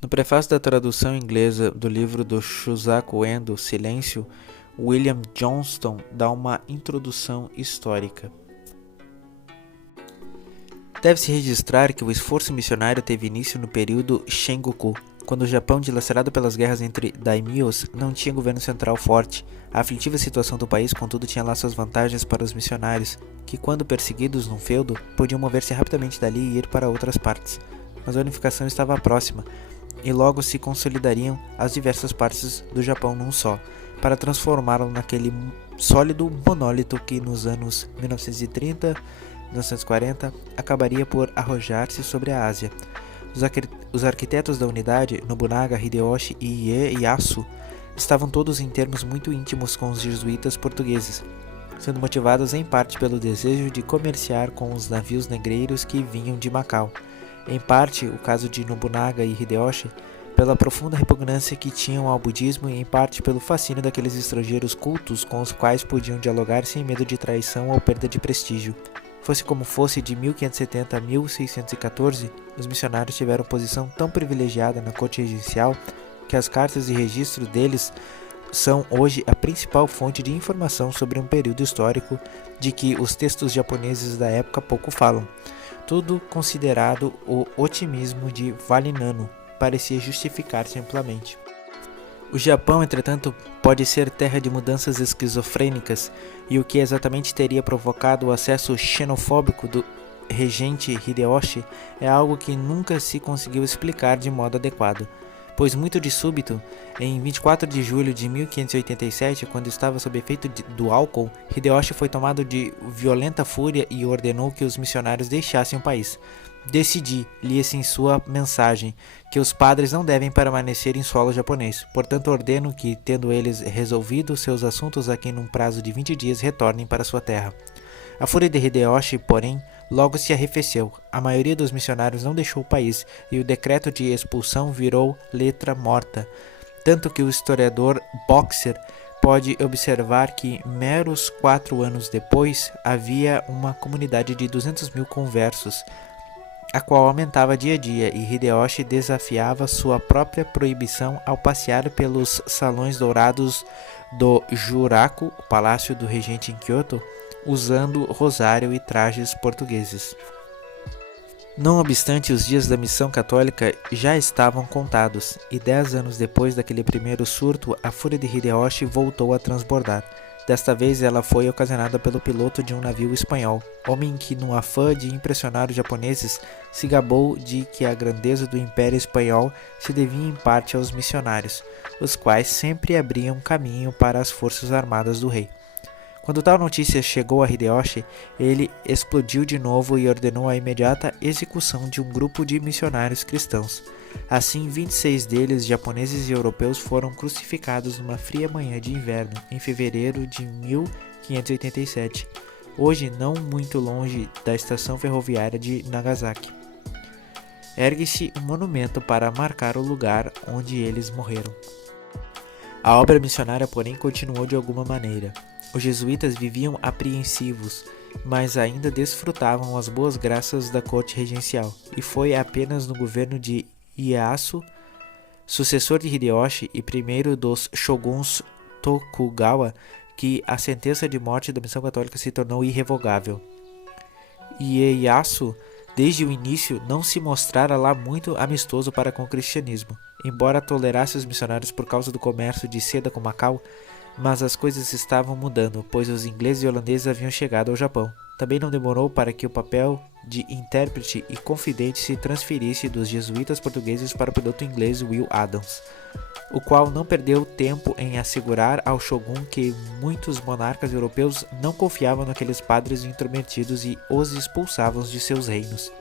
No prefácio da tradução inglesa do livro do Shusaku Endo, Silêncio, William Johnston dá uma introdução histórica. Deve-se registrar que o esforço missionário teve início no período Sengoku, quando o Japão, dilacerado pelas guerras entre daimyos, não tinha governo central forte. A aflitiva situação do país, contudo, tinha lá suas vantagens para os missionários, que, quando perseguidos num feudo, podiam mover-se rapidamente dali e ir para outras partes. Mas a unificação estava próxima, e logo se consolidariam as diversas partes do Japão num só, para transformá-lo naquele sólido monólito que nos anos 1930 1940, acabaria por arrojar-se sobre a Ásia. Os arquitetos da unidade, Nobunaga, Hideyoshi e Ieyasu, estavam todos em termos muito íntimos com os jesuítas portugueses, sendo motivados em parte pelo desejo de comerciar com os navios negreiros que vinham de Macau. Em parte, o caso de Nobunaga e Hideyoshi, pela profunda repugnância que tinham ao budismo e em parte pelo fascínio daqueles estrangeiros cultos com os quais podiam dialogar sem medo de traição ou perda de prestígio. Fosse como fosse, de 1570 a 1614, os missionários tiveram posição tão privilegiada na corte regencial que as cartas de registro deles são hoje a principal fonte de informação sobre um período histórico de que os textos japoneses da época pouco falam. Tudo considerado, o otimismo de Valinano parecia justificar-se amplamente. O Japão, entretanto, pode ser terra de mudanças esquizofrênicas, e o que exatamente teria provocado o acesso xenofóbico do regente Hideyoshi é algo que nunca se conseguiu explicar de modo adequado, pois muito de súbito, em 24 de julho de 1587, quando estava sob efeito do álcool, Hideyoshi foi tomado de violenta fúria e ordenou que os missionários deixassem o país. Decidi, lia-se em sua mensagem, que os padres não devem permanecer em solo japonês. Portanto, ordeno que, tendo eles resolvido seus assuntos aqui num prazo de 20 dias, retornem para sua terra. A fúria de Hideyoshi, porém, logo se arrefeceu. A maioria dos missionários não deixou o país e o decreto de expulsão virou letra morta. Tanto que o historiador Boxer pode observar que, meros 4 anos depois, havia uma comunidade de 200 mil conversos, a qual aumentava dia a dia, e Hideyoshi desafiava sua própria proibição ao passear pelos salões dourados do Juraku, o palácio do regente em Kyoto, usando rosário e trajes portugueses. Não obstante, os dias da missão católica já estavam contados, e 10 anos depois daquele primeiro surto, a fúria de Hideyoshi voltou a transbordar. Desta vez ela foi ocasionada pelo piloto de um navio espanhol, homem que, no afã de impressionar os japoneses, se gabou de que a grandeza do Império Espanhol se devia em parte aos missionários, os quais sempre abriam caminho para as forças armadas do rei. Quando tal notícia chegou a Hideyoshi, ele explodiu de novo e ordenou a imediata execução de um grupo de missionários cristãos. Assim, 26 deles, japoneses e europeus, foram crucificados numa fria manhã de inverno, em fevereiro de 1587, hoje não muito longe da estação ferroviária de Nagasaki. Ergue-se um monumento para marcar o lugar onde eles morreram. A obra missionária, porém, continuou de alguma maneira. Os jesuítas viviam apreensivos, mas ainda desfrutavam as boas graças da corte regencial, e foi apenas no governo de Ieyasu, sucessor de Hideyoshi e primeiro dos shoguns Tokugawa, que a sentença de morte da missão católica se tornou irrevogável. Ieyasu, desde o início, não se mostrara lá muito amistoso para com o cristianismo, embora tolerasse os missionários por causa do comércio de seda com Macau. Mas as coisas estavam mudando, pois os ingleses e holandeses haviam chegado ao Japão. Também não demorou para que o papel de intérprete e confidente se transferisse dos jesuítas portugueses para o piloto inglês Will Adams, o qual não perdeu tempo em assegurar ao shogun que muitos monarcas europeus não confiavam naqueles padres intrometidos e os expulsavam de seus reinos.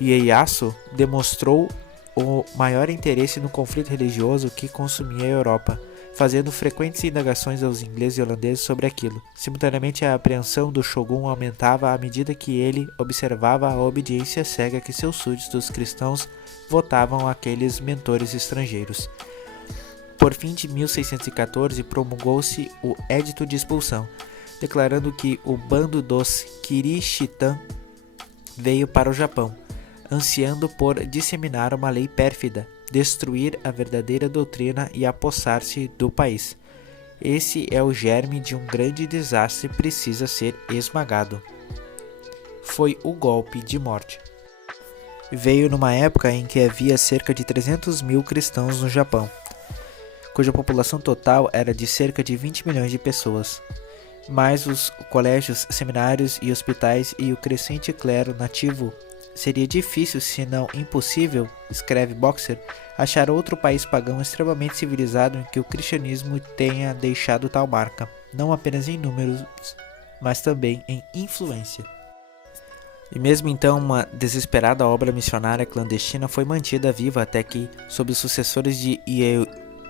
Ieyasu demonstrou o maior interesse no conflito religioso que consumia a Europa, fazendo frequentes indagações aos ingleses e holandeses sobre aquilo. Simultaneamente, a apreensão do shogun aumentava à medida que ele observava a obediência cega que seus súditos cristãos votavam àqueles mentores estrangeiros. Por fim de 1614, promulgou-se o Edito de Expulsão, declarando que o bando dos Kirishitan veio para o Japão, ansiando por disseminar uma lei pérfida, destruir a verdadeira doutrina e apossar-se do país. Esse é o germe de um grande desastre e precisa ser esmagado. Foi o golpe de morte. Veio numa época em que havia cerca de 300 mil cristãos no Japão, cuja população total era de cerca de 20 milhões de pessoas. Mas os colégios, seminários e hospitais e o crescente clero nativo, seria difícil, se não impossível, escreve Boxer, achar outro país pagão extremamente civilizado em que o cristianismo tenha deixado tal marca, não apenas em números, mas também em influência. E mesmo então, uma desesperada obra missionária clandestina foi mantida viva até que, sob os sucessores de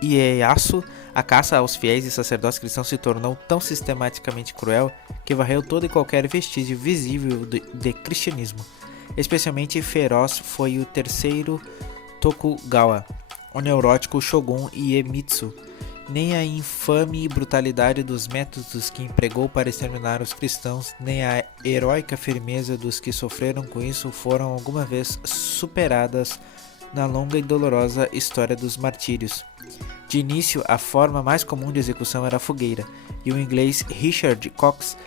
Ieyasu, a caça aos fiéis e sacerdotes cristãos se tornou tão sistematicamente cruel que varreu todo e qualquer vestígio visível de cristianismo. Especialmente feroz foi o terceiro Tokugawa, o neurótico Shogun Iemitsu. Nem a infame brutalidade dos métodos que empregou para exterminar os cristãos, nem a heróica firmeza dos que sofreram com isso foram alguma vez superadas na longa e dolorosa história dos martírios. De início, a forma mais comum de execução era a fogueira, e o inglês Richard Cox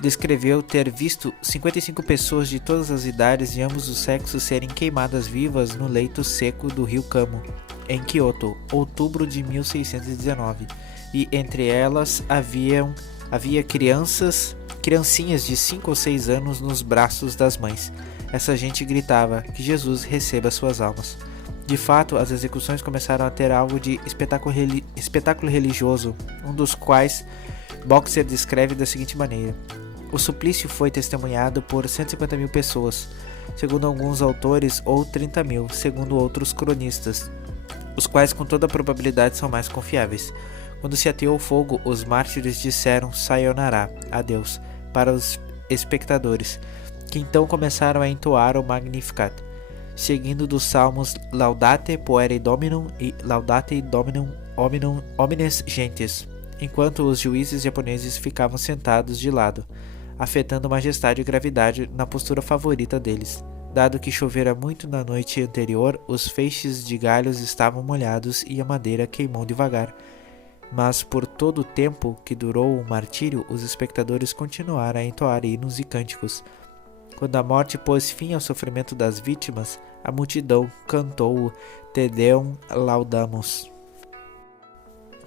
descreveu ter visto 55 pessoas de todas as idades e ambos os sexos serem queimadas vivas no leito seco do rio Kamo, em Kyoto, outubro de 1619, e entre elas havia criancinhas de 5 ou 6 anos nos braços das mães. Essa gente gritava que Jesus receba suas almas. De fato, as execuções começaram a ter algo de espetáculo religioso, um dos quais Boxer descreve da seguinte maneira: o suplício foi testemunhado por 150 mil pessoas, segundo alguns autores, ou 30 mil, segundo outros cronistas, os quais com toda probabilidade são mais confiáveis. Quando se ateou o fogo, os mártires disseram sayonara, adeus, para os espectadores, que então começaram a entoar o Magnificat, seguindo dos salmos Laudate Pueri Dominum e Laudate Dominum Omnes Gentes, enquanto os juízes japoneses ficavam sentados de lado, afetando majestade e gravidade na postura favorita deles. Dado que chovera muito na noite anterior, os feixes de galhos estavam molhados e a madeira queimou devagar. Mas por todo o tempo que durou o martírio, os espectadores continuaram a entoar hinos e cânticos. Quando a morte pôs fim ao sofrimento das vítimas, a multidão cantou o Te Deum Laudamus.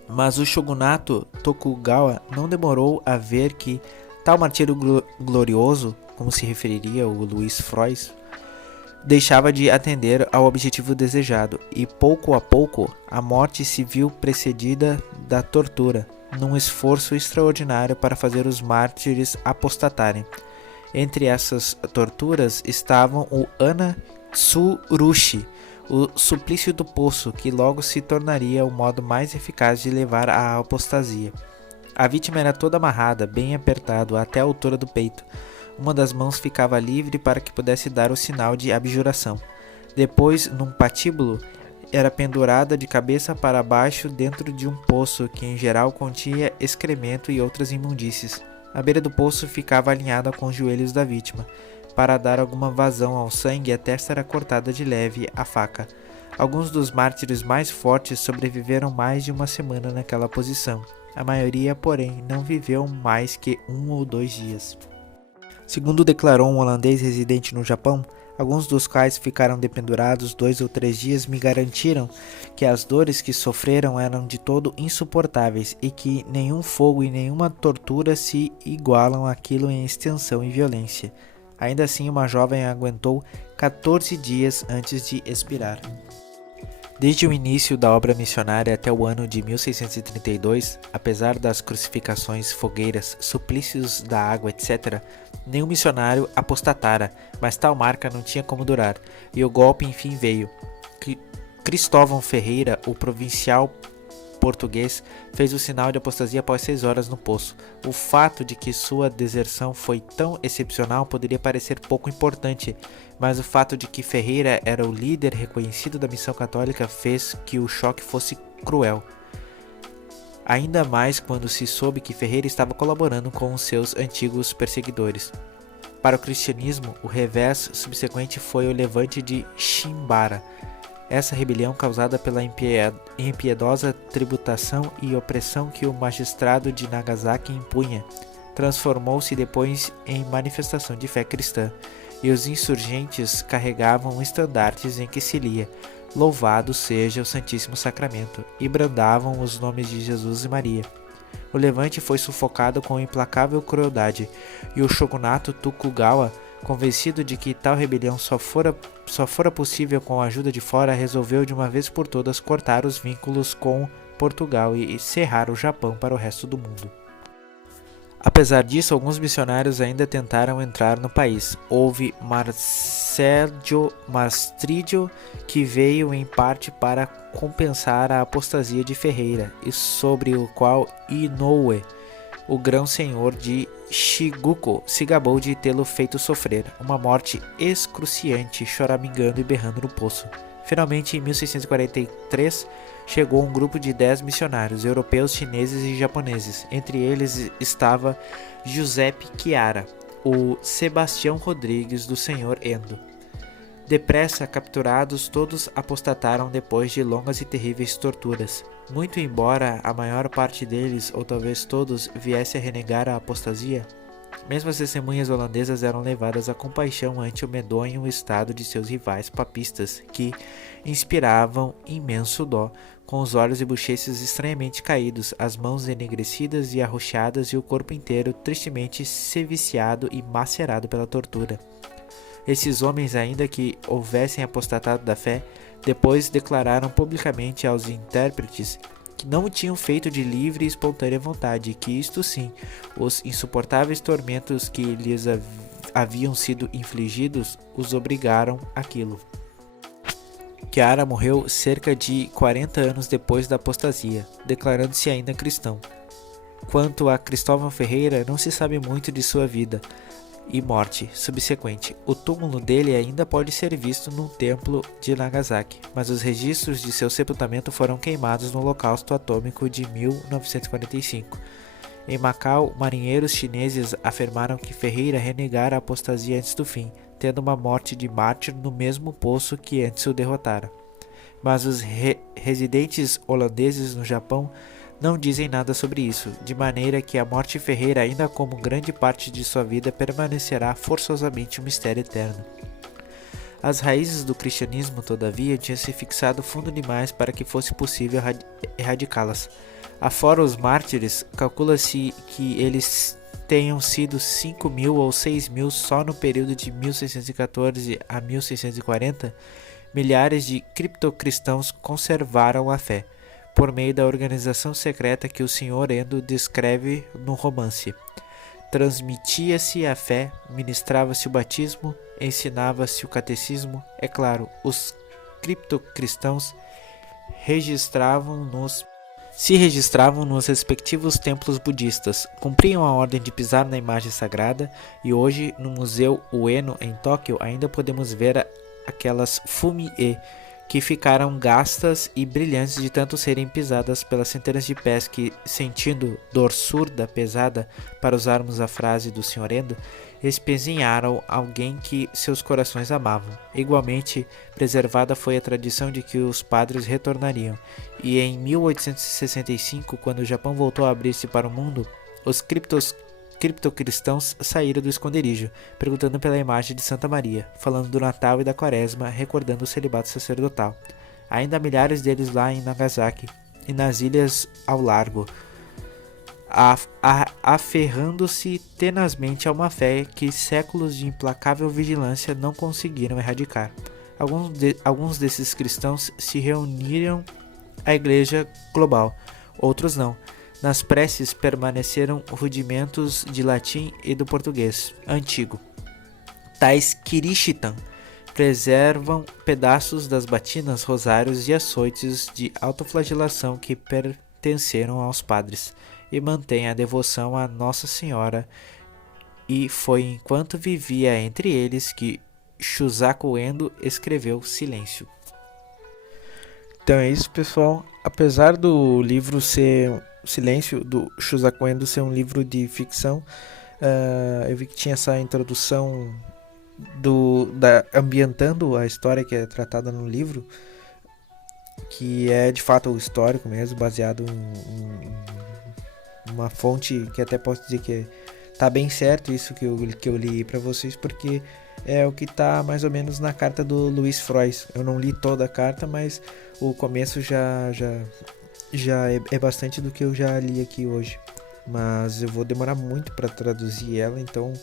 Mas o shogunato Tokugawa não demorou a ver que tal martírio glorioso, como se referiria o Luiz Frois, deixava de atender ao objetivo desejado, e pouco a pouco a morte se viu precedida da tortura, num esforço extraordinário para fazer os mártires apostatarem. Entre essas torturas estavam o Ana-tsurushi, o suplício do poço, que logo se tornaria o modo mais eficaz de levar à apostasia. A vítima era toda amarrada, bem apertado, até a altura do peito. Uma das mãos ficava livre para que pudesse dar o sinal de abjuração. Depois, num patíbulo, era pendurada de cabeça para baixo dentro de um poço que em geral continha excremento e outras imundícies. A beira do poço ficava alinhada com os joelhos da vítima. Para dar alguma vazão ao sangue, a testa era cortada de leve à faca. Alguns dos mártires mais fortes sobreviveram mais de uma semana naquela posição. A maioria, porém, não viveu mais que 1 ou 2 dias. Segundo declarou um holandês residente no Japão, alguns dos quais ficaram dependurados 2 ou 3 dias, me garantiram que as dores que sofreram eram de todo insuportáveis e que nenhum fogo e nenhuma tortura se igualam àquilo em extensão e violência. Ainda assim, uma jovem aguentou 14 dias antes de expirar. Desde o início da obra missionária até o ano de 1632, apesar das crucificações, fogueiras, suplícios da água, etc., nenhum missionário apostatara, mas tal marca não tinha como durar, e o golpe enfim veio. Cristóvão Ferreira, o provincial português, fez o sinal de apostasia após 6 horas no poço. O fato de que sua deserção foi tão excepcional poderia parecer pouco importante, mas o fato de que Ferreira era o líder reconhecido da missão católica fez que o choque fosse cruel. Ainda mais quando se soube que Ferreira estava colaborando com os seus antigos perseguidores. Para o cristianismo, o revés subsequente foi o levante de Shimabara. Essa rebelião, causada pela impiedosa tributação e opressão que o magistrado de Nagasaki impunha, transformou-se depois em manifestação de fé cristã, e os insurgentes carregavam estandartes em que se lia "Louvado seja o Santíssimo Sacramento" e brandavam os nomes de Jesus e Maria. O levante foi sufocado com implacável crueldade, e o shogunato Tokugawa, convencido de que tal rebelião só fora possível com a ajuda de fora, resolveu de uma vez por todas cortar os vínculos com Portugal e cerrar o Japão para o resto do mundo. Apesar disso, alguns missionários ainda tentaram entrar no país. Houve Marcelo Mastrillo, que veio em parte para compensar a apostasia de Ferreira, e sobre o qual Inoue, o grão-senhor de Shiguku, se gabou de tê-lo feito sofrer uma morte excruciante, choramingando e berrando no poço. Finalmente, em 1643, chegou um grupo de 10 missionários, europeus, chineses e japoneses. Entre eles estava Giuseppe Chiara, o Sebastião Rodrigues do Senhor Endo. Depressa capturados, todos apostataram depois de longas e terríveis torturas. Muito embora a maior parte deles, ou talvez todos, viesse a renegar a apostasia, mesmo as testemunhas holandesas eram levadas à compaixão ante o medonho estado de seus rivais papistas, que inspiravam imenso dó, com os olhos e bochechas estranhamente caídos, as mãos enegrecidas e arroxeadas e o corpo inteiro tristemente seviciado e macerado pela tortura. Esses homens, ainda que houvessem apostatado da fé, depois declararam publicamente aos intérpretes que não o tinham feito de livre e espontânea vontade, e que isto sim, os insuportáveis tormentos que lhes haviam sido infligidos, os obrigaram àquilo. Chiara morreu cerca de 40 anos depois da apostasia, declarando-se ainda cristão. Quanto a Cristóvão Ferreira, não se sabe muito de sua vida e morte subsequente. O túmulo dele ainda pode ser visto num templo de Nagasaki, mas os registros de seu sepultamento foram queimados no Holocausto Atômico de 1945. Em Macau, marinheiros chineses afirmaram que Ferreira renegara a apostasia antes do fim, tendo uma morte de mártir no mesmo poço que antes o derrotara. Mas os residentes holandeses no Japão não dizem nada sobre isso, de maneira que a morte de Ferreira, ainda como grande parte de sua vida, permanecerá forçosamente um mistério eterno. As raízes do cristianismo, todavia, tinham se fixado fundo demais para que fosse possível erradicá-las. Afora os mártires, calcula-se que eles tenham sido 5.000 ou 6.000 só no período de 1614 a 1640. Milhares de criptocristãos conservaram a fé, por meio da organização secreta que o Sr. Endo descreve no romance. Transmitia-se a fé, ministrava-se o batismo, ensinava-se o catecismo. É claro, os criptocristãos se registravam nos respectivos templos budistas, cumpriam a ordem de pisar na imagem sagrada, e hoje, no Museu Ueno, em Tóquio, ainda podemos ver aquelas fumi-e, que ficaram gastas e brilhantes de tanto serem pisadas pelas centenas de pés que, sentindo dorsura pesada, para usarmos a frase do Sr. Endo, espezinharam alguém que seus corações amavam. Igualmente, preservada foi a tradição de que os padres retornariam, e em 1865, quando o Japão voltou a abrir-se para o mundo, os criptocristãos saíram do esconderijo, perguntando pela imagem de Santa Maria, falando do Natal e da Quaresma, recordando o celibato sacerdotal. Ainda há milhares deles lá em Nagasaki e nas ilhas ao largo, aferrando-se tenazmente a uma fé que séculos de implacável vigilância não conseguiram erradicar. Alguns desses cristãos se reuniram à Igreja Global, outros não. Nas preces permaneceram rudimentos de latim e do português antigo. Tais Kirishitan preservam pedaços das batinas, rosários e açoites de autoflagelação que pertenceram aos padres, e mantêm a devoção a Nossa Senhora, e foi enquanto vivia entre eles que Shusaku Endo escreveu Silêncio. Então é isso, pessoal. Apesar do livro ser Silêncio, do Shusaku Endo ser um livro de ficção, Eu vi que tinha essa introdução ambientando a história que é tratada no livro, que é de fato o histórico mesmo, baseado em uma fonte que até posso dizer que tá bem certo isso que eu li para vocês, porque é o que tá mais ou menos na carta do Luiz Frois. Eu não li toda a carta, mas o começo já é bastante do que eu já li aqui hoje. Mas eu vou demorar muito para traduzir ela, então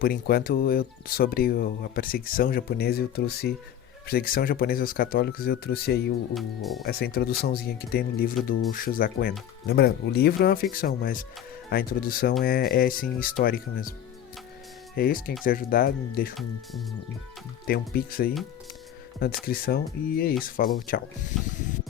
por enquanto sobre a perseguição japonesa eu trouxe perseguição japonesa aos católicos, eu trouxe aí essa introduçãozinha que tem no livro do Shusaku Eno. Lembrando, o livro é uma ficção, mas a introdução é assim, histórica mesmo. É isso, quem quiser ajudar, deixa tem um pix aí na descrição. E é isso, falou, tchau.